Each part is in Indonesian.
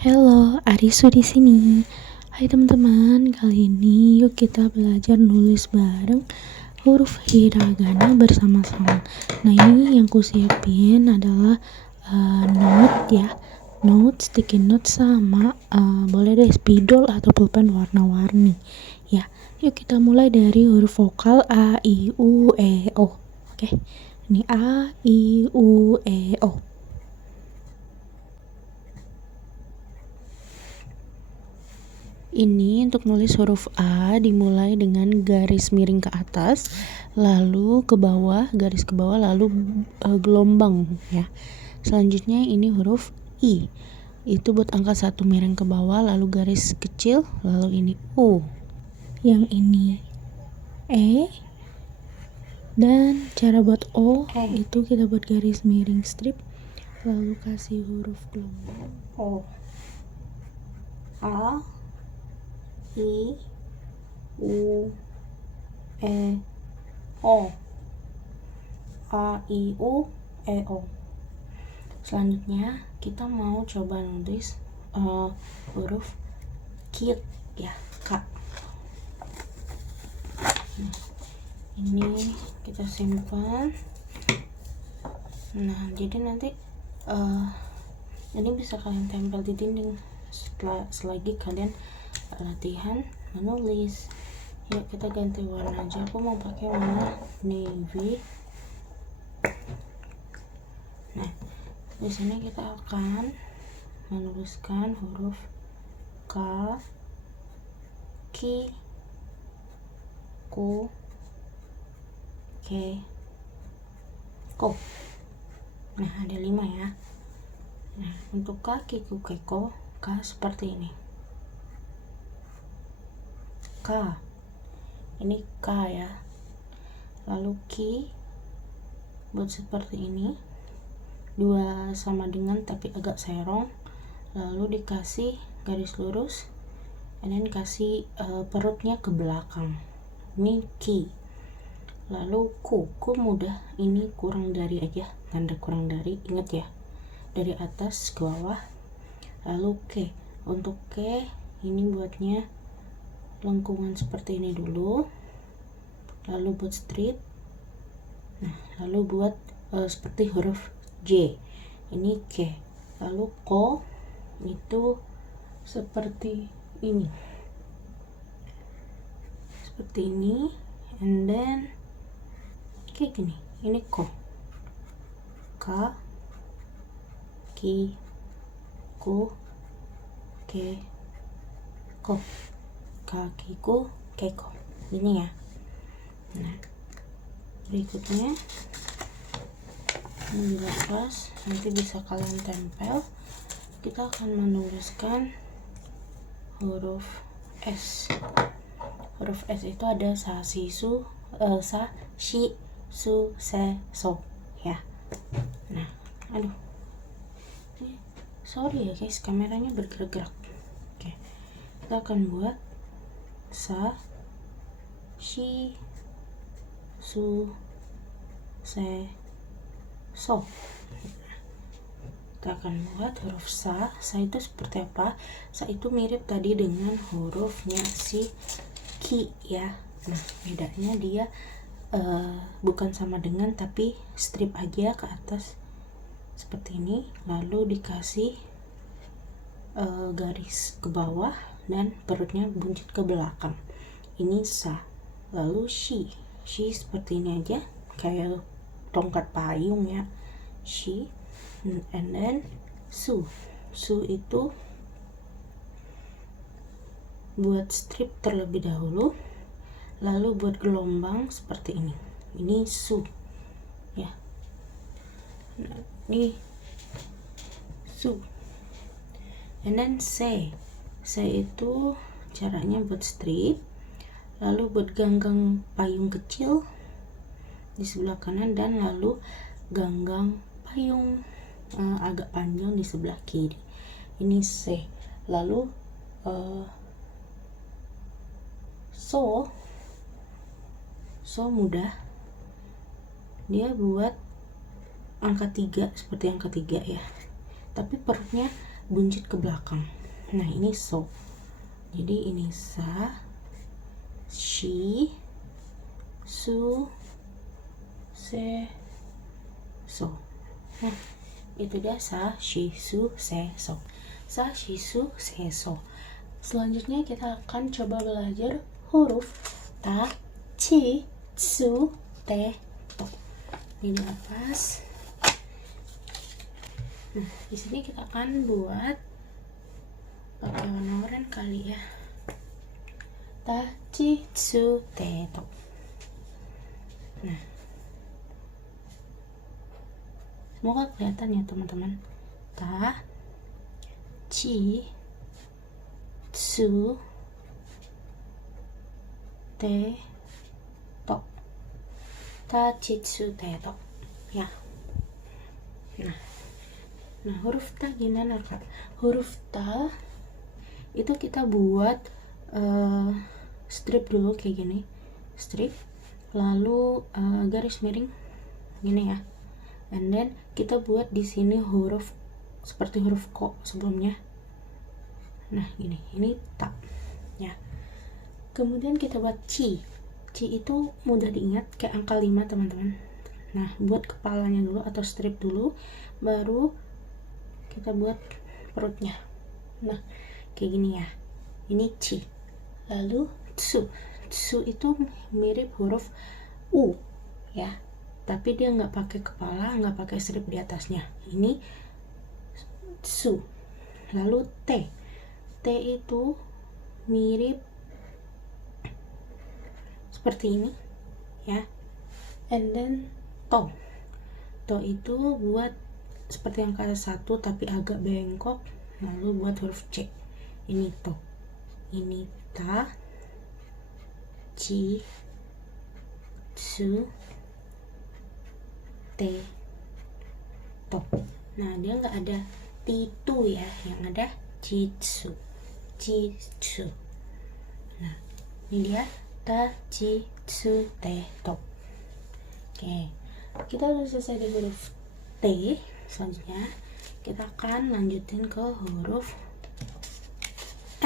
Halo, Arisu di sini. Hai teman-teman, kali ini yuk kita belajar nulis bareng huruf hiragana bersama-sama. Nah, ini yang ku siapin adalah note ya. Note, sticky note sama boleh deh spidol atau pulpen warna-warni. Ya, yuk kita mulai dari huruf vokal A, I, U, E, O. Oke. Ini A, I, U, E, O. Ini untuk nulis huruf A dimulai dengan garis miring ke atas, lalu ke bawah, garis ke bawah, lalu gelombang ya. Selanjutnya ini huruf I. Itu buat angka 1 miring ke bawah, lalu garis kecil, lalu ini U. Yang ini E. Dan cara buat O itu kita buat garis miring strip, lalu kasih huruf gelombang O, A, I, U, E, O, A, I, U, E, O. Selanjutnya kita mau coba nulis huruf kit ya, K. Nah, ini kita simpan. Nah, jadi nanti ini bisa kalian tempel di dinding selagi kalian latihan menulis. Yuk kita ganti warna aja. Aku mau pakai warna navy. Nah, di sini kita akan menuliskan huruf K, Ki, Ku, Ke, Ko. Nah, ada 5 ya. Nah, untuk K, Ki, Ku, Ke, Ko, K seperti ini. K. Ini K ya. Lalu Ki buat seperti ini. 2 sama dengan tapi agak serong. Lalu dikasih garis lurus. And then kasih perutnya ke belakang. Ini Ki. Lalu Ku mudah, ini kurang dari aja, tanda kurang dari, ingat ya, dari atas ke bawah. Lalu Ke, untuk Ke ini buatnya lengkungan seperti ini dulu, lalu buat strip. Nah, lalu buat seperti huruf J, ini Ke. Lalu Ko itu seperti ini, and then kayak gini. Ini Ko, K, Ki, Ku, Ke, Ko, Ki, Ku, Ke, Ko. Ini ya. Nah, berikutnya ini dilepas, nanti bisa kalian tempel. Kita akan menuliskan huruf S. Huruf S itu ada sa, si, su, sa, shi, su, se, so ya. Nah, aduh, sorry ya guys, kameranya bergerak-gerak. Oke, kita akan buat sa, shi, su, se, so. Kita akan buat huruf sa. Sa itu seperti apa? Sa itu mirip tadi dengan hurufnya si Ki ya. Nah, bedanya dia bukan sama dengan, tapi strip aja ke atas seperti ini, lalu dikasih garis ke bawah dan perutnya buncit ke belakang. Ini sa. Lalu shi seperti ini aja, kayak tongkat payung ya, shi. And then su itu buat strip terlebih dahulu, lalu buat gelombang seperti ini su ya. Nah, ini su. And then se itu caranya buat strip, lalu buat ganggang payung kecil di sebelah kanan, dan lalu ganggang payung agak panjang di sebelah kiri. Ini se. Lalu so mudah, dia buat angka 3 seperti angka 3 ya, tapi perutnya buncit ke belakang. Nah ini so, jadi ini sa, shi, su, se, so. Nah itu dia sa, shi, su, se, so. Sa, shi, su, se, so. Selanjutnya kita akan coba belajar huruf ta, ci, su, te, to. Ini dilepas. Nah, di sini kita akan buat pakai warna oranye kali ya. Ta, ci, su, te, to. Nah, semoga kelihatan ya teman-teman. Ta, ci, su, te, to. Ta, ci, su, te, to. Ya. Nah, huruf ta gimana kak? Huruf ta itu kita buat strip dulu kayak gini, strip, lalu garis miring gini ya, and then kita buat di sini huruf seperti huruf ko sebelumnya. Nah ini ta ya. Kemudian kita buat ci. Ci itu mudah diingat kayak angka 5 teman-teman. Nah buat kepalanya dulu atau strip dulu, baru kita buat perutnya. Nah kayak gini ya, ini ci. Lalu tsu. Tsu itu mirip huruf u ya, tapi dia nggak pakai kepala, nggak pakai strip di atasnya. Ini tsu. Lalu te. Te itu mirip seperti ini ya, and then to. To itu buat seperti angka 1 tapi agak bengkok, lalu buat huruf C. Ini to, ini ta, ci, su, te, to. Nah dia nggak ada titu ya, yang ada jitsu, jitsu. Nah ini dia ta, ci, su, te, to. Oke, kita udah selesai di huruf T. Selanjutnya kita akan lanjutin ke huruf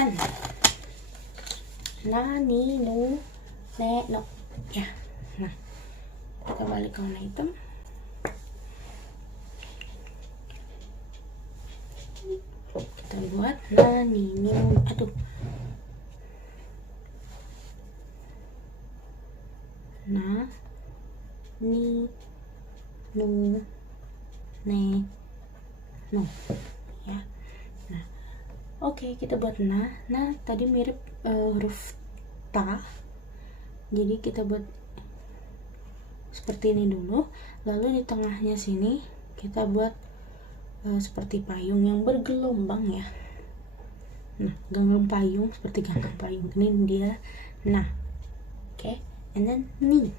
N. Na, ni, nu, ne, no ya. Nah kita balik ke warna hitam. Kita buat na, ni, nu, aduh, na, ni, nu, ne, no ya. Nah oke, kita buat na. Nah tadi mirip huruf ta, jadi kita buat seperti ini dulu, lalu di tengahnya sini kita buat seperti payung yang bergelombang ya. Nah ganggang payung, seperti ganggang payung ini dia. Nah oke, and then ni.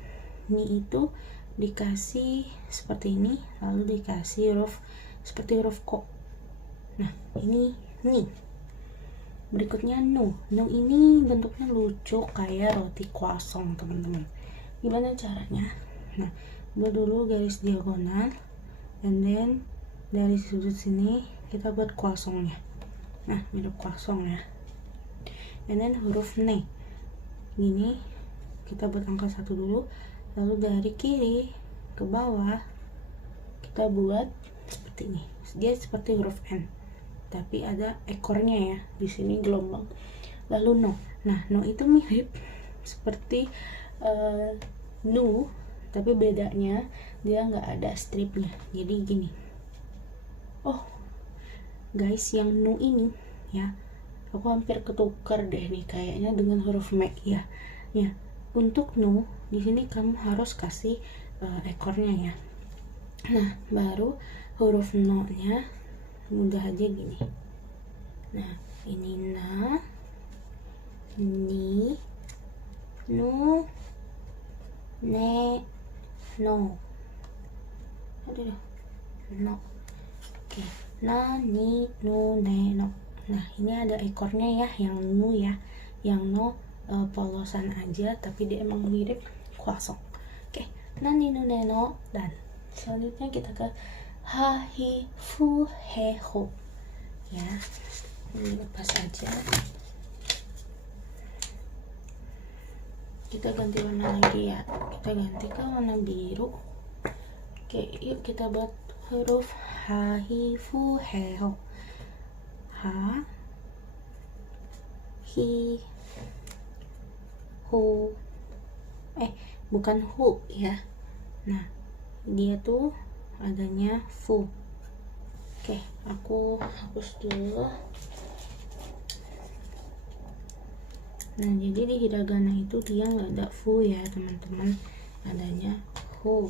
Ni itu dikasih seperti ini, lalu dikasih huruf seperti huruf ko. Nah ini ni. Berikutnya nu. Nu ini bentuknya lucu kayak roti croissant teman-teman. Gimana caranya? Nah buat dulu garis diagonal, and then dari sudut sini kita buat croissantnya. Nah mirip croissant ya. And then huruf ne. Gini kita buat angka 1 dulu, lalu dari kiri ke bawah kita buat seperti ini. Dia seperti huruf N, tapi ada ekornya ya, di sini gelombang. Lalu no. Nah no itu mirip seperti nu, tapi bedanya dia nggak ada stripnya, jadi gini. Oh guys, yang nu ini ya, aku hampir ketukar deh nih kayaknya dengan huruf me ya. Ya untuk nu di sini kamu harus kasih ekornya ya. Nah baru huruf no nya mudah aja gini. Nah ini na, ni, nu, ne, no. Aduh, no. Oke, na, ni, nu, ne, no. Nah ini ada ekornya ya, yang nu ya, yang no polosan aja, tapi dia emang mirip croissant. Oke, na, ni, nu, ne, no. Dan selanjutnya kita ke ha, hi, fu, he, ho. ya. Ini lepas aja, kita ganti warna lagi ya, kita ganti ke warna biru. Oke, yuk kita buat huruf ha hi fu he ho. Ha hi hu, bukan hu ya. Nah, dia tuh adanya fu. Oke, aku hapus dulu. Nah, jadi di hiragana itu dia nggak ada fu ya teman-teman, adanya hu,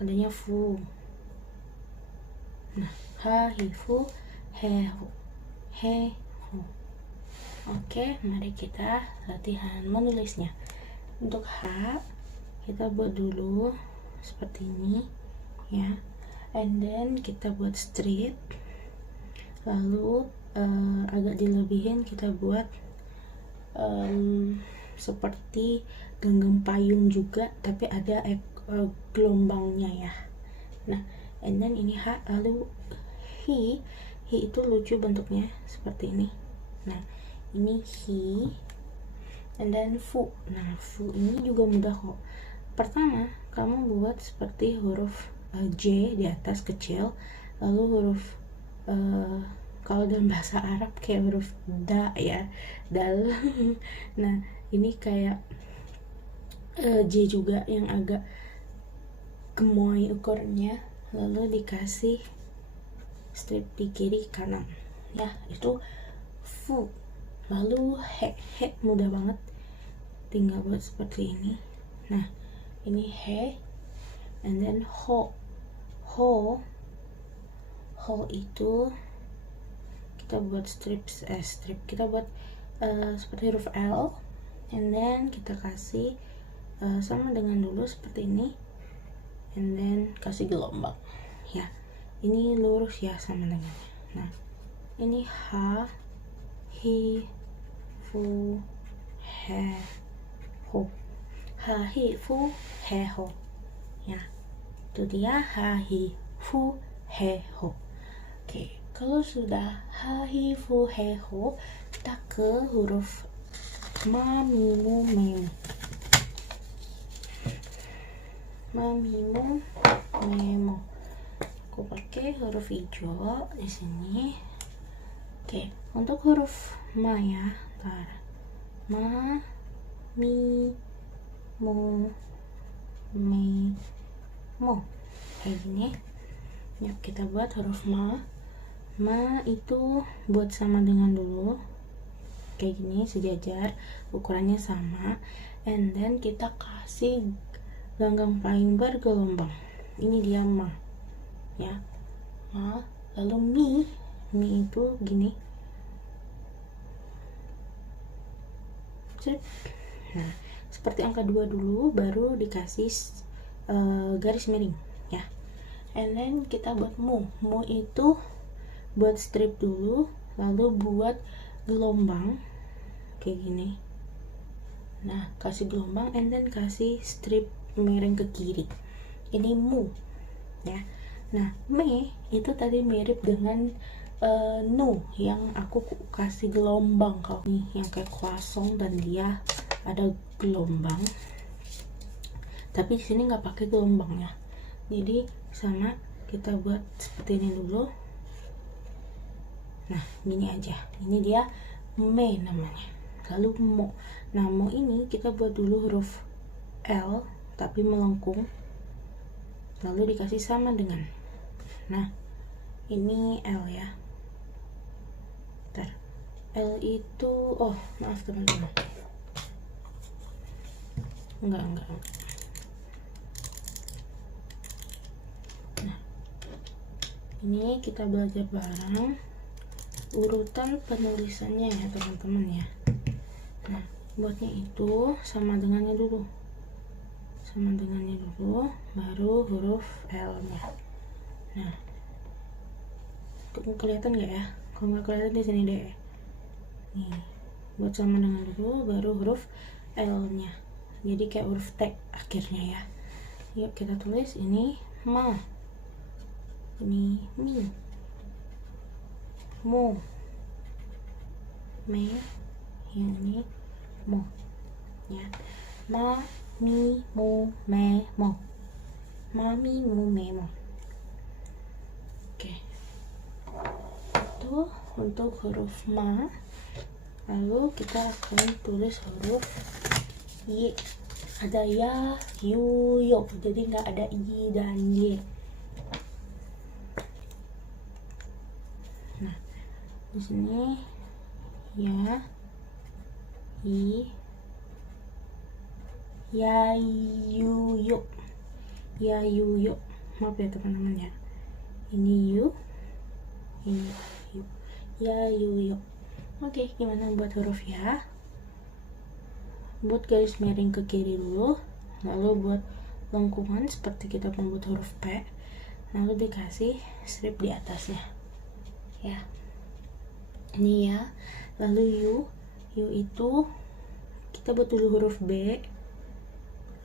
adanya fu. Nah, ha hi fu he hu, he hu. Oke, mari kita latihan menulisnya. Untuk ha kita buat dulu seperti ini ya, and then kita buat straight, lalu agak dilebihin kita buat seperti genggam payung juga, tapi ada gelombangnya ya. Nah, and then ini ha, lalu hi itu lucu bentuknya seperti ini. Nah, ini hi, and then fu. Nah, fu ini juga mudah kok. Pertama, kamu buat seperti huruf J di atas kecil, lalu huruf kalau dalam bahasa Arab kayak huruf da ya, dal. Nah, ini kayak J juga yang agak gemoy ukurnya, lalu dikasih strip di kiri kanan ya, itu fu. Lalu he mudah banget, tinggal buat seperti ini. Nah, ini he, and then ho itu kita buat strip, kita buat seperti huruf L, and then kita kasih sama dengan dulu seperti ini, and then kasih gelombang ya. Ini lurus ya sama dengan. Nah, ini ha hi fu he ho, ha hi fu he ho ya, itu dia ha hi fu he ho. Oke, kalau sudah ha hi fu he ho, kita ke huruf ma mi mu me mo. Aku pakai huruf hijau di sini. Oke, untuk huruf ma ya, ntar ma mi mo me mo kayak gini. Yuk kita buat huruf ma itu buat sama dengan dulu kayak gini, sejajar, ukurannya sama, and then kita kasih ganggang payung bergelombang. Ini dia ma ya, ma. Lalu mi itu gini. Nah, seperti angka 2 dulu, baru dikasih garis miring ya, and then kita buat mu itu buat strip dulu, lalu buat gelombang kayak gini. Nah, kasih gelombang, and then kasih strip miring ke kiri. Ini mu ya. Nah, me itu tadi mirip dengan nu yang aku kasih gelombang. Kalau nih yang kayak croissant dan dia ada gelombang, tapi di sini nggak pakai gelombang ya. Jadi sama, kita buat seperti ini dulu. Nah, gini aja. Ini dia me namanya. Lalu mo. Nah, mo ini kita buat dulu huruf L tapi melengkung, lalu dikasih sama dengan. Nah, ini L ya. Bentar. L itu, oh maaf teman-teman, enggak. Nah, ini kita belajar bareng urutan penulisannya ya teman-teman ya. Nah, buatnya itu sama dengannya dulu, baru huruf L nya. Nah, kelihatan nggak ya? Kalau nggak kelihatan di sini deh. Nih, buat sama dengan dulu, baru huruf L nya. Jadi kayak huruf T akhirnya ya. Yuk kita tulis, ini ma, ini mi, mu, me, yang ini mo, ya. Ma, mi, mu, me, mo, mami, mu, me, mo. Oke, itu untuk huruf ma. Lalu kita akan tulis huruf y. Ada ya, yu, yo, jadi nggak ada i dan y. Nah, di sini ya, i, ya, yu, yo, ya, yu, yo. Maaf ya teman-teman ya. Ini yu, ini yu, ya, yu, yo. Oke, gimana buat huruf ya? Buat garis miring ke kiri dulu, lalu buat lengkungan seperti kita membuat huruf P, lalu dikasih strip di atasnya, ya. Ini ya, lalu U itu kita buat dulu huruf B,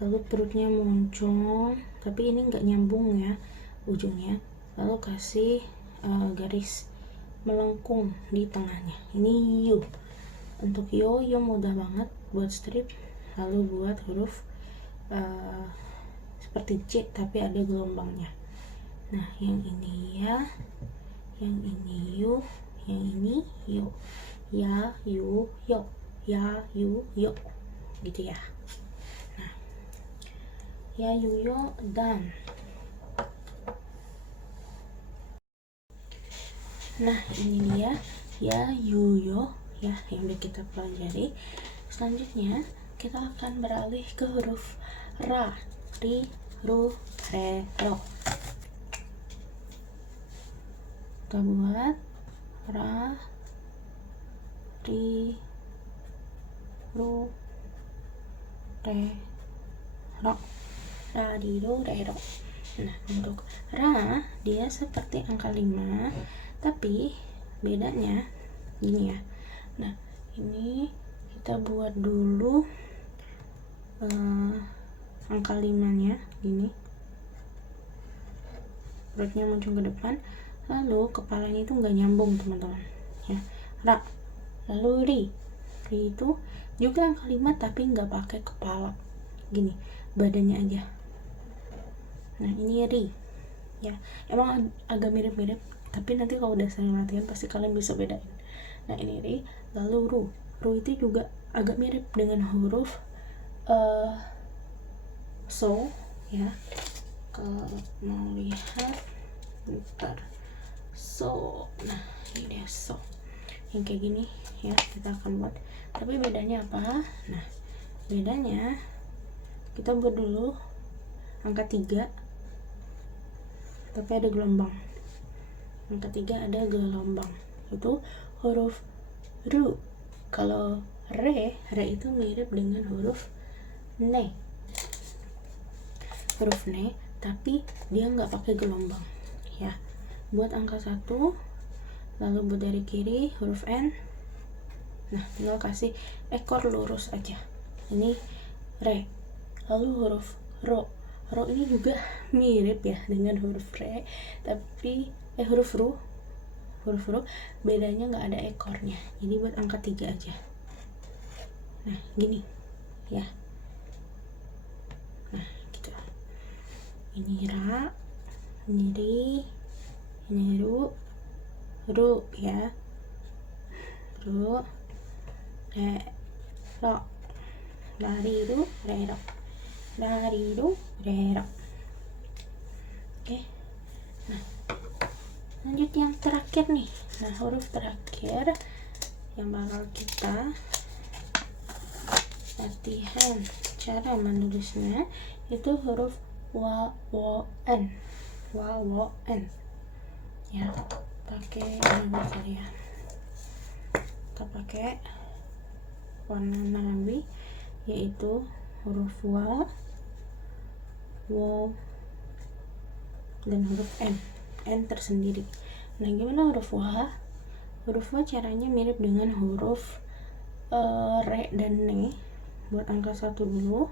lalu perutnya moncong, tapi ini nggak nyambung ya ujungnya, lalu kasih garis melengkung di tengahnya. Ini U. Untuk yo mudah banget buat strip, lalu buat huruf seperti C tapi ada gelombangnya. Nah, yang ini ya, yang ini U, yang ini yo, ya, yu, yo, ya, yu, yo, gitu ya. Nah, ya, yu, yo, dan. Nah, ini dia ya, yu, yo, ya, yang udah kita pelajari. Selanjutnya kita akan beralih ke huruf ra, ri, ru, re, ro. Kita buat ra, ri, ru, re, ro, ra, ri, ru, re, ro. Nah, untuk ra dia seperti angka 5, tapi bedanya gini ya. Nah, ini kita buat dulu angka 5-nya gini, perutnya muncul ke depan, lalu kepalanya itu nggak nyambung teman-teman ya. Ra, lalu ri itu juga angka 5 tapi nggak pakai kepala, gini badannya aja. Nah, ini ri ya, emang agak mirip-mirip, tapi nanti kalau udah sering latihan pasti kalian bisa bedain. Nah, ini ri, lalu ru itu juga agak mirip dengan huruf so ya. Kalau mau lihat bentar, so, nah ini dia so, yang kayak gini ya kita akan buat. Tapi bedanya apa? Nah, bedanya kita buat dulu angka 3 tapi ada gelombang. Angka 3 ada gelombang, itu huruf ru. Kalau re itu mirip dengan huruf ne, huruf ne, tapi dia nggak pakai gelombang ya. Buat angka 1, lalu buat dari kiri huruf n. Nah, tinggal kasih ekor lurus aja. Ini re. Lalu huruf ro ini juga mirip ya dengan huruf re, tapi huruf ru bedanya nggak ada ekornya, jadi buat angka 3 aja. Nah, gini ya. Nah, gitu. Ini ra, ini ri, ini ru ya, ru, re, ro, dari ru, re, ro, dari ru, re, ro. Oke. Nah, lanjut yang terakhir nih. Nah, huruf terakhir yang bakal kita latihan cara menulisnya itu huruf wa, wo, n. Wa, wo, n. Ya, pakai ini ya. Kita pakai warna navy, yaitu huruf wa, wo, dan huruf n tersendiri. Nah, gimana huruf wa? Huruf wa caranya mirip dengan huruf re dan ne. Buat angka 1 dulu,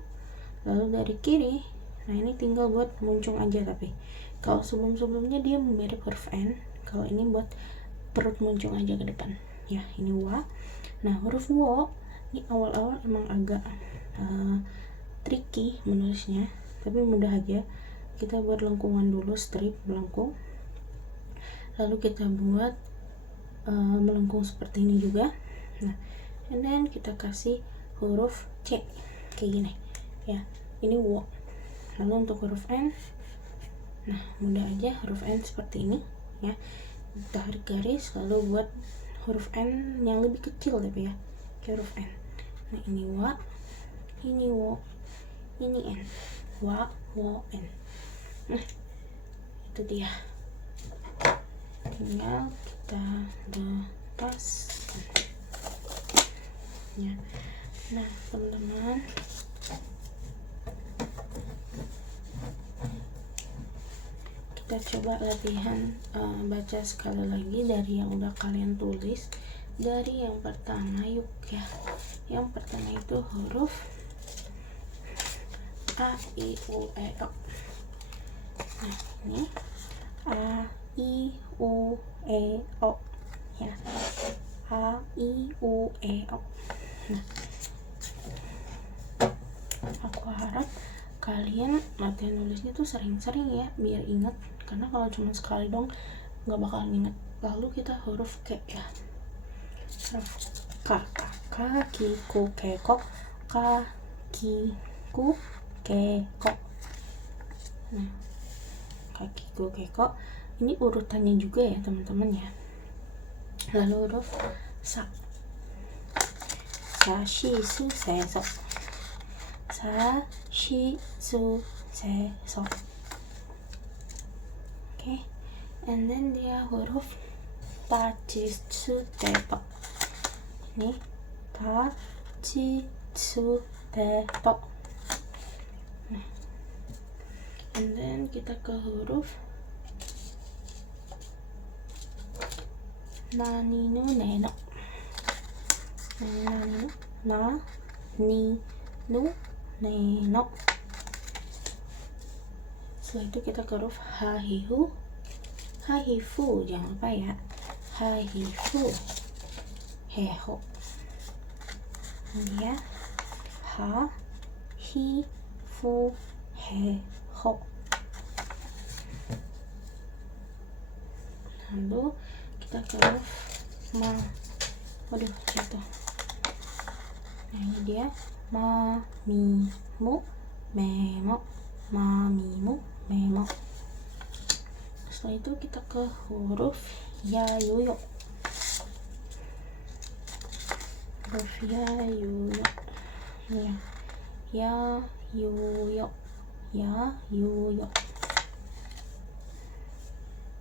lalu dari kiri. Nah, ini tinggal buat muncung aja, tapi kalau sebelumnya dia mirip huruf n, kalau ini buat perut muncung aja ke depan ya. Ini wa. Nah huruf wo ini awal-awal emang agak tricky menulisnya, tapi mudah aja. Kita buat lengkungan dulu, strip melengkung, lalu kita buat melengkung seperti ini juga. Nah and then kita kasih huruf C kayak gini ya, ini wo. Lalu untuk huruf N, nah mudah aja, huruf N seperti ini ya, tarik garis lalu buat huruf N yang lebih kecil tapi ya, kayak huruf N. Nah ini wa, ini wo, ini N, wa, wo, N. Nah itu dia, tinggal kita lepaskan ya. Nah teman-teman, kita coba latihan baca sekali lagi dari yang udah kalian tulis. Dari yang pertama yuk ya. Yang pertama itu huruf A, I, U, E, O. Nah ini A, I, U, E, O ya. A, I, U, E, O. Nah aku harap kalian latihan nulisnya tuh sering-sering ya, biar ingat, karena kalau cuma sekali dong nggak bakalan ingat. Lalu kita huruf K ya, huruf K, kaki ku keko, kaki ku keko. Nah kaki ku keko ini urutannya juga ya teman-teman ya. Lalu huruf sa, shi su se so, sa shi su se so. Okay, and then dia huruf ta chi su te to. Ini ta chi su te to. Nah, and then kita ke huruf nani nu ne no. Nani nu na ni nu ne no. Setelah itu kita ke huruf ha hi hu, ha hi fu, jangan lupa ya, ha hi fu, he ho. Ini ya, ha hi fu he ho. Lalu kita ke huruf ma, waduh jatuh. Nah ini dia, ma mi mu me mo, ma mi mu me mo. Setelah itu kita ke huruf ya yu yo, huruf ya yu yo ya, ya yu yo, ya yu yo.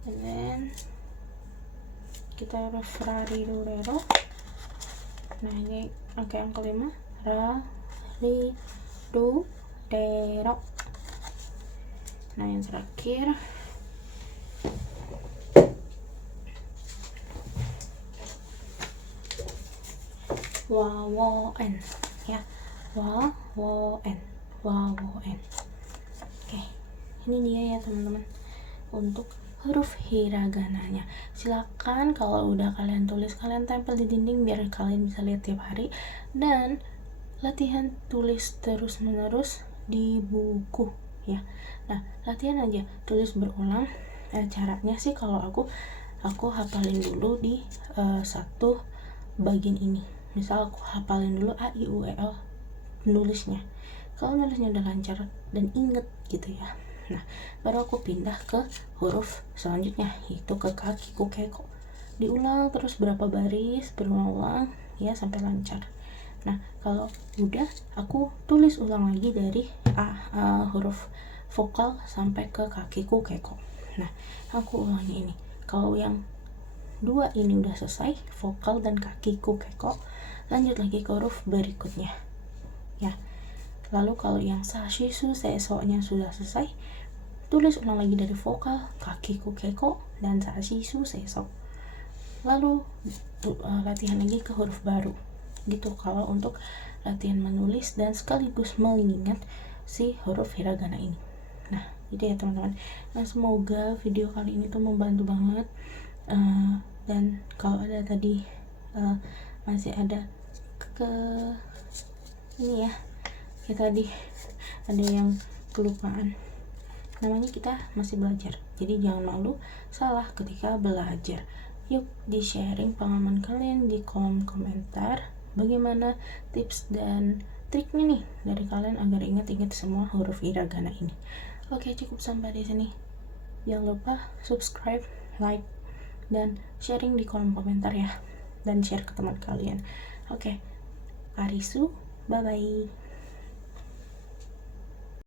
And then kita huruf ra ri ru re ro. Nah ini angka yang kelima, ra ri ru re ro. Nah yang terakhir wa wo n ya, wa wo n, wa wo n. Oke, ini dia ya teman-teman untuk huruf hiragananya. Silakan kalau udah kalian tulis, kalian tempel di dinding biar kalian bisa lihat tiap hari, dan latihan tulis terus menerus di buku ya. Nah latihan aja, tulis berulang. Caranya sih kalau aku hafalin dulu di satu bagian ini. Misal aku hafalin dulu A, I, U, E, O nulisnya. Kalau nulisnya udah lancar dan inget gitu ya, nah baru aku pindah ke huruf selanjutnya, yaitu ke kaki ku keko. Diulang terus berapa baris, berulang-ulang ya sampai lancar. Nah kalau udah, aku tulis ulang lagi dari huruf vokal sampai ke kaki ku keko. Nah aku ulangi ini. Kalau yang dua ini udah selesai, vokal dan kaki ku keko, lanjut lagi ke huruf berikutnya ya. Lalu kalau yang sa shi su se so nya sudah selesai, tulis ulang lagi dari vokal, kaki ku keko, dan sa shi su se so. Lalu latihan lagi ke huruf baru gitu, kalau untuk latihan menulis dan sekaligus mengingat si huruf hiragana ini. Nah gitu ya teman-teman. Nah semoga video kali ini tuh membantu banget Dan kalau ada tadi masih ada ini ya, kita tadi ada yang kelupaan, namanya kita masih belajar, jadi jangan malu salah ketika belajar. Yuk di sharing pengalaman kalian di kolom komentar, bagaimana tips dan triknya nih dari kalian agar ingat-ingat semua huruf hiragana ini. Oke, cukup sampai di sini. Jangan lupa subscribe, like, dan sharing di kolom komentar ya, dan share ke teman kalian. Oke, Arisu, bye bye.